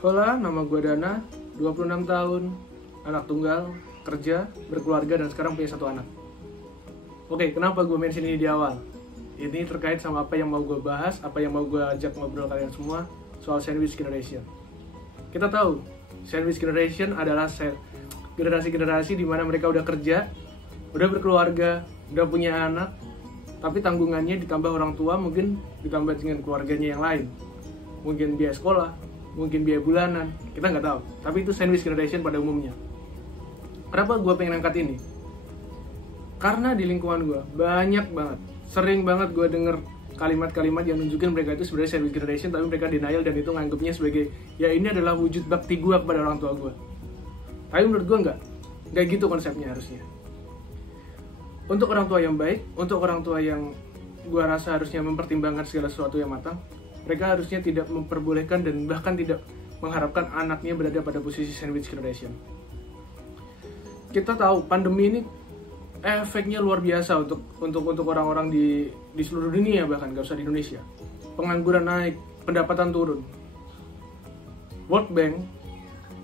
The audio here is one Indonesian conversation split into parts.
Hola, nama gue Dana, 26 tahun, anak tunggal, kerja, berkeluarga, dan sekarang punya 1 anak. Oke, kenapa gue mention ini di awal? Ini terkait sama apa yang mau gue bahas, apa yang mau gue ajak ngobrol kalian semua soal sandwich generation. Kita tahu, sandwich generation adalah generasi-generasi di mana mereka udah kerja, udah berkeluarga, udah punya anak, tapi tanggungannya ditambah orang tua, mungkin ditambah dengan keluarganya yang lain. Mungkin biaya sekolah, mungkin biaya bulanan, kita nggak tahu. Tapi itu sandwich generation pada umumnya. Kenapa gue pengen angkat ini? Karena di lingkungan gue banyak banget, sering banget gue denger kalimat-kalimat yang nunjukin mereka itu sebenarnya sandwich generation, tapi mereka denial dan itu nganggapnya sebagai ya ini adalah wujud bakti gue kepada orang tua gue. Tapi menurut gue nggak gitu konsepnya harusnya. Untuk orang tua yang baik, untuk orang tua yang gue rasa harusnya mempertimbangkan segala sesuatu yang matang, mereka harusnya tidak memperbolehkan dan bahkan tidak mengharapkan anaknya berada pada posisi sandwich generation. Kita tahu pandemi ini efeknya luar biasa untuk orang-orang di seluruh dunia, bahkan gak usah di Indonesia. Pengangguran naik, pendapatan turun. World Bank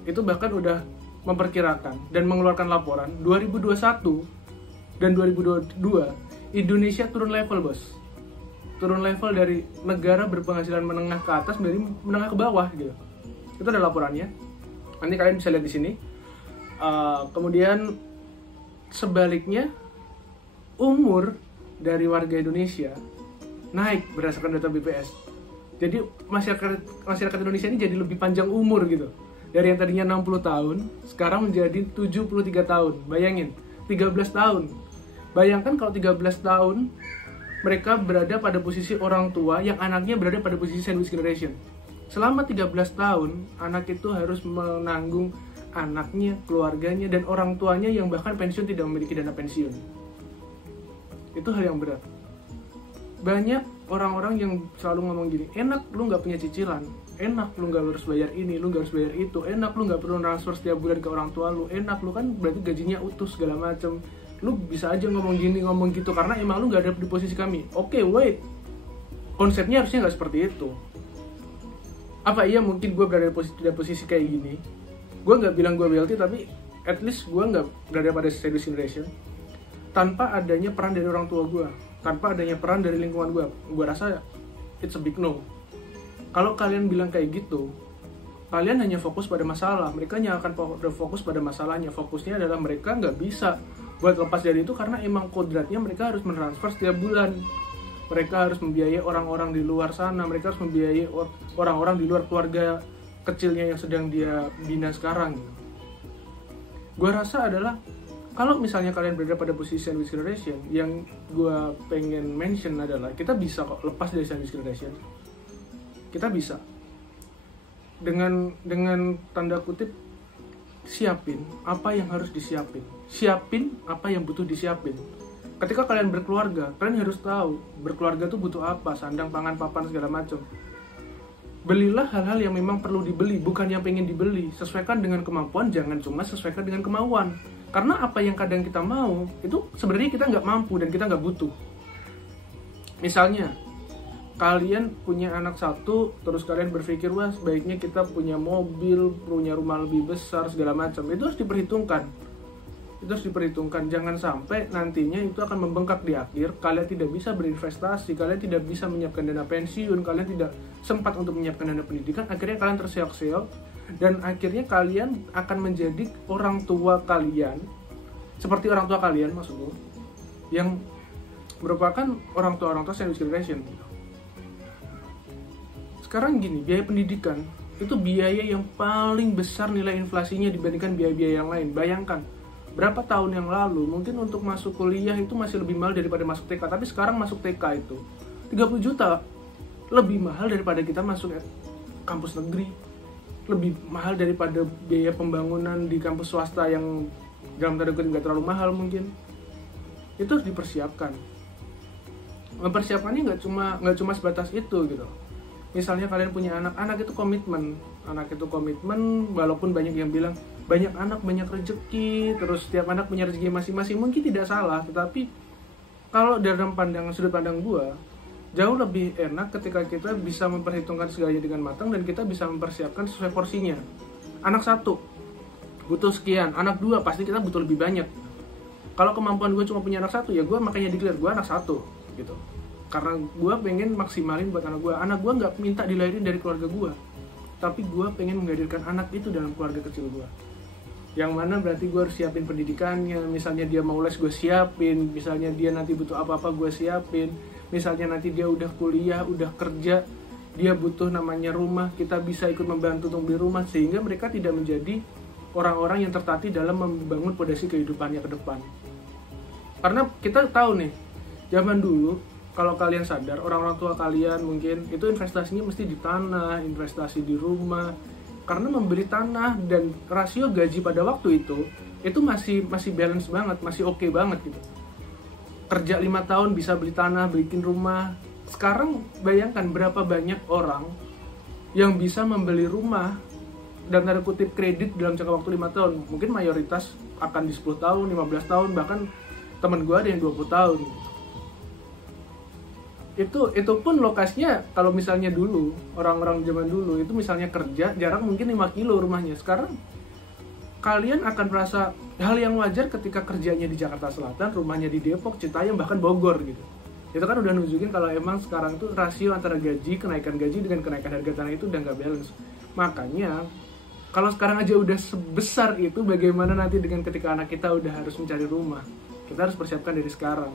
itu bahkan udah memperkirakan dan mengeluarkan laporan 2021 dan 2022 Indonesia turun level, bos. Turun level dari negara berpenghasilan menengah ke atas menjadi menengah ke bawah gitu. Itu ada laporannya. Nanti kalian bisa lihat di sini. Kemudian sebaliknya umur dari warga Indonesia naik berdasarkan data BPS. Jadi masyarakat Indonesia ini jadi lebih panjang umur gitu. Dari yang tadinya 60 tahun sekarang menjadi 73 tahun. Bayangin, 13 tahun. Bayangkan kalau 13 tahun mereka berada pada posisi orang tua yang anaknya berada pada posisi sandwich generation. Selama 13 tahun, anak itu harus menanggung anaknya, keluarganya, dan orang tuanya yang bahkan pensiun tidak memiliki dana pensiun. Itu hal yang berat. Banyak orang-orang yang selalu ngomong gini, enak lu nggak punya cicilan, enak lu nggak harus bayar ini, lu nggak harus bayar itu, enak lu nggak perlu transfer setiap bulan ke orang tua lu, enak lu kan berarti gajinya utuh segala macem. Lu bisa aja ngomong gini, ngomong gitu, karena emang lu gak ada di posisi kami. Oke, wait. Konsepnya harusnya gak seperti itu. Apa iya mungkin gue berada di posisi kayak gini? Gue gak bilang gue wealthy, tapi at least gue gak berada pada sandwich generation tanpa adanya peran dari orang tua gue, tanpa adanya peran dari lingkungan gue. Gue rasa it's a big no. Kalau kalian bilang kayak gitu, kalian hanya fokus pada masalah. Mereka hanya akan fokus pada masalahnya. Fokusnya adalah mereka gak bisa buat lepas dari itu karena emang kodratnya mereka harus mentransfer setiap bulan. Mereka harus membiayai orang-orang di luar sana, mereka harus membiayai orang-orang di luar keluarga kecilnya yang sedang dia bina sekarang. Gue rasa adalah kalau misalnya kalian berada pada posisi sandwich generation, yang gue pengen mention adalah kita bisa kok lepas dari sandwich generation. Kita bisa dengan tanda kutip siapin apa yang harus disiapin, siapin apa yang butuh disiapin. Ketika kalian berkeluarga, kalian harus tahu berkeluarga tuh butuh apa, sandang, pangan, papan, segala macam. Belilah hal-hal yang memang perlu dibeli, bukan yang pengen dibeli. Sesuaikan dengan kemampuan, jangan cuma sesuaikan dengan kemauan. Karena apa yang kadang kita mau, itu sebenarnya kita nggak mampu dan kita nggak butuh. Misalnya, kalian punya anak 1, terus kalian berpikir, wah sebaiknya kita punya mobil, punya rumah lebih besar, segala macam. Itu harus diperhitungkan. Itu harus diperhitungkan. Jangan sampai nantinya itu akan membengkak di akhir. Kalian tidak bisa berinvestasi, kalian tidak bisa menyiapkan dana pensiun, kalian tidak sempat untuk menyiapkan dana pendidikan. Akhirnya kalian terseok-seok, dan akhirnya kalian akan menjadi orang tua kalian, seperti orang tua kalian maksudku, yang merupakan orang tua sandwich generation. Sekarang gini, biaya pendidikan itu biaya yang paling besar nilai inflasinya dibandingkan biaya-biaya yang lain. Bayangkan, berapa tahun yang lalu mungkin untuk masuk kuliah itu masih lebih mahal daripada masuk TK, tapi sekarang masuk TK itu 30 juta, lebih mahal daripada kita masuk kampus negeri, lebih mahal daripada biaya pembangunan di kampus swasta yang dalam tanda kutip nggak terlalu mahal mungkin. Itu harus dipersiapkan. Mempersiapkannya nggak cuma sebatas itu gitu. Misalnya kalian punya anak itu komitmen, walaupun banyak yang bilang banyak anak banyak rezeki, terus setiap anak punya rezeki masing-masing, mungkin tidak salah, tetapi kalau dalam sudut pandang gua, Jauh lebih enak ketika kita bisa memperhitungkan segalanya dengan matang dan kita bisa mempersiapkan sesuai porsinya. Anak 1 butuh sekian, anak 2 pasti kita butuh lebih banyak. Kalau kemampuan gue cuma punya anak 1, ya gue makanya declare gue anak 1 gitu. Karena gue pengen maksimalin buat anak gue. Anak gue nggak minta dilahirin dari keluarga gue, tapi gue pengen menghadirkan anak itu dalam keluarga kecil gue. Yang mana berarti gue harus siapin pendidikannya. Misalnya dia mau les, gue siapin. Misalnya dia nanti butuh apa-apa, gue siapin. Misalnya nanti dia udah kuliah, udah kerja, dia butuh namanya rumah, kita bisa ikut membantu untuk beli rumah, sehingga mereka tidak menjadi orang-orang yang tertatih dalam membangun fondasi kehidupannya ke depan. Karena kita tahu nih, zaman dulu, kalau kalian sadar, orang-orang tua kalian mungkin itu investasinya mesti di tanah, investasi di rumah. Karena membeli tanah dan rasio gaji pada waktu itu masih balance banget, masih oke banget gitu. Kerja 5 tahun bisa beli tanah, bikin rumah. Sekarang bayangkan berapa banyak orang yang bisa membeli rumah dan tanda kutip kredit dalam jangka waktu 5 tahun. Mungkin mayoritas akan di 10 tahun, 15 tahun, bahkan teman gue ada yang 20 tahun. Itu pun lokasinya, kalau misalnya dulu, orang-orang zaman dulu itu misalnya kerja, jarak mungkin 5 kilo rumahnya. Sekarang kalian akan merasa hal yang wajar ketika kerjanya di Jakarta Selatan, rumahnya di Depok, Citayam, bahkan Bogor gitu. Itu kan udah nunjukin kalau emang sekarang tuh rasio antara kenaikan gaji dengan kenaikan harga tanah itu udah nggak balance. Makanya kalau sekarang aja udah sebesar itu, bagaimana nanti dengan ketika anak kita udah harus mencari rumah? Kita harus persiapkan dari sekarang.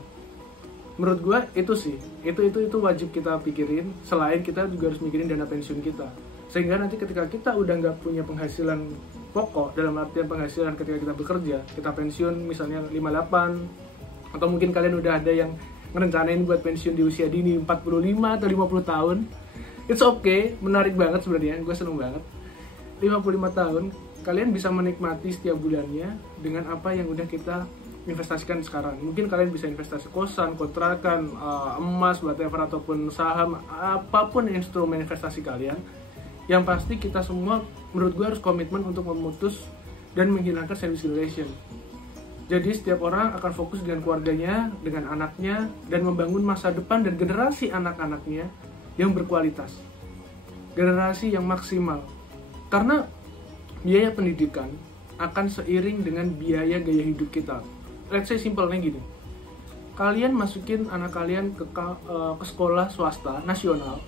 Menurut gue itu sih, itu wajib kita pikirin. Selain kita juga harus mikirin dana pensiun kita, sehingga nanti ketika kita udah nggak punya penghasilan pokok, dalam artian penghasilan ketika kita bekerja, kita pensiun misalnya 58, atau mungkin kalian udah ada yang ngerencanain buat pensiun di usia dini 45 atau 50 tahun. It's okay, menarik banget sebenarnya, gue seneng banget. 55 tahun, kalian bisa menikmati setiap bulannya dengan apa yang udah kita investasikan sekarang. Mungkin kalian bisa investasi kosan, kontrakan, emas, whatever, ataupun saham, apapun instrumen investasi kalian. Yang pasti kita semua, menurut gue, harus komitmen untuk memutus dan menghilangkan service relation. Jadi setiap orang akan fokus dengan keluarganya, dengan anaknya, dan membangun masa depan dan generasi anak-anaknya yang berkualitas, generasi yang maksimal. Karena biaya pendidikan akan seiring dengan biaya gaya hidup kita. Let's say simpelnya gini, kalian masukin anak kalian ke sekolah swasta nasional,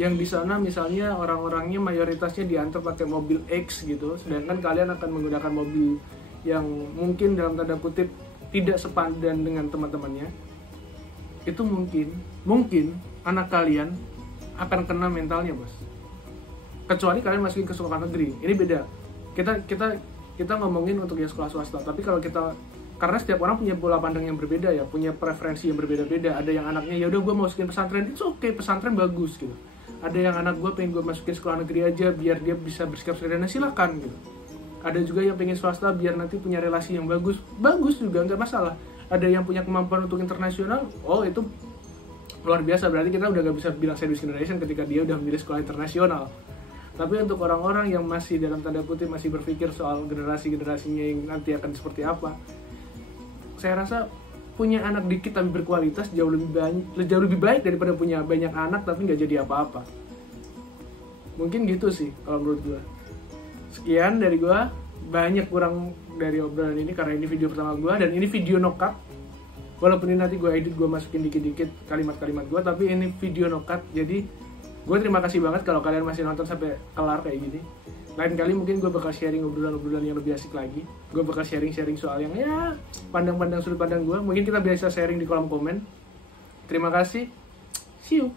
yang di sana misalnya orang-orangnya mayoritasnya diantar pakai mobil X gitu, sedangkan kalian akan menggunakan mobil yang mungkin dalam tanda kutip tidak sepadan dengan teman-temannya. Itu mungkin anak kalian akan kena mentalnya, bos. Kecuali kalian masukin ke sekolah negeri, ini beda. Kita ngomongin untuk yang sekolah swasta, tapi kalau kita, karena setiap orang punya pola pandang yang berbeda ya, punya preferensi yang berbeda-beda. Ada yang anaknya ya udah gue mau masukin pesantren, itu oke, pesantren bagus gitu. Ada yang anak gue pengen gue masukin sekolah negeri aja biar dia bisa bersikap sederhana, silakan gitu. Ada juga yang pengen swasta biar nanti punya relasi yang bagus juga, nggak masalah. Ada yang punya kemampuan untuk internasional, oh itu luar biasa, berarti kita udah nggak bisa bilang service generation ketika dia udah memilih sekolah internasional. Tapi untuk orang-orang yang masih dalam tanda kutip masih berpikir soal generasinya yang nanti akan seperti apa, saya rasa punya anak dikit tapi berkualitas jauh lebih baik daripada punya banyak anak tapi nggak jadi apa-apa. Mungkin gitu sih kalau menurut gue. Sekian dari gue, banyak kurang dari obrolan ini karena ini video pertama gue dan ini video no cut. Walaupun ini nanti gue edit, gue masukin dikit-dikit kalimat-kalimat gue, tapi ini video no cut. Jadi gue terima kasih banget kalau kalian masih nonton sampai kelar kayak gini. Lain kali mungkin gue bakal sharing obrolan-obrolan yang lebih asik lagi. Gue bakal sharing soal yang ya pandang-pandang sudut pandang gue. Mungkin kita bisa sharing di kolom komen. Terima kasih. See you.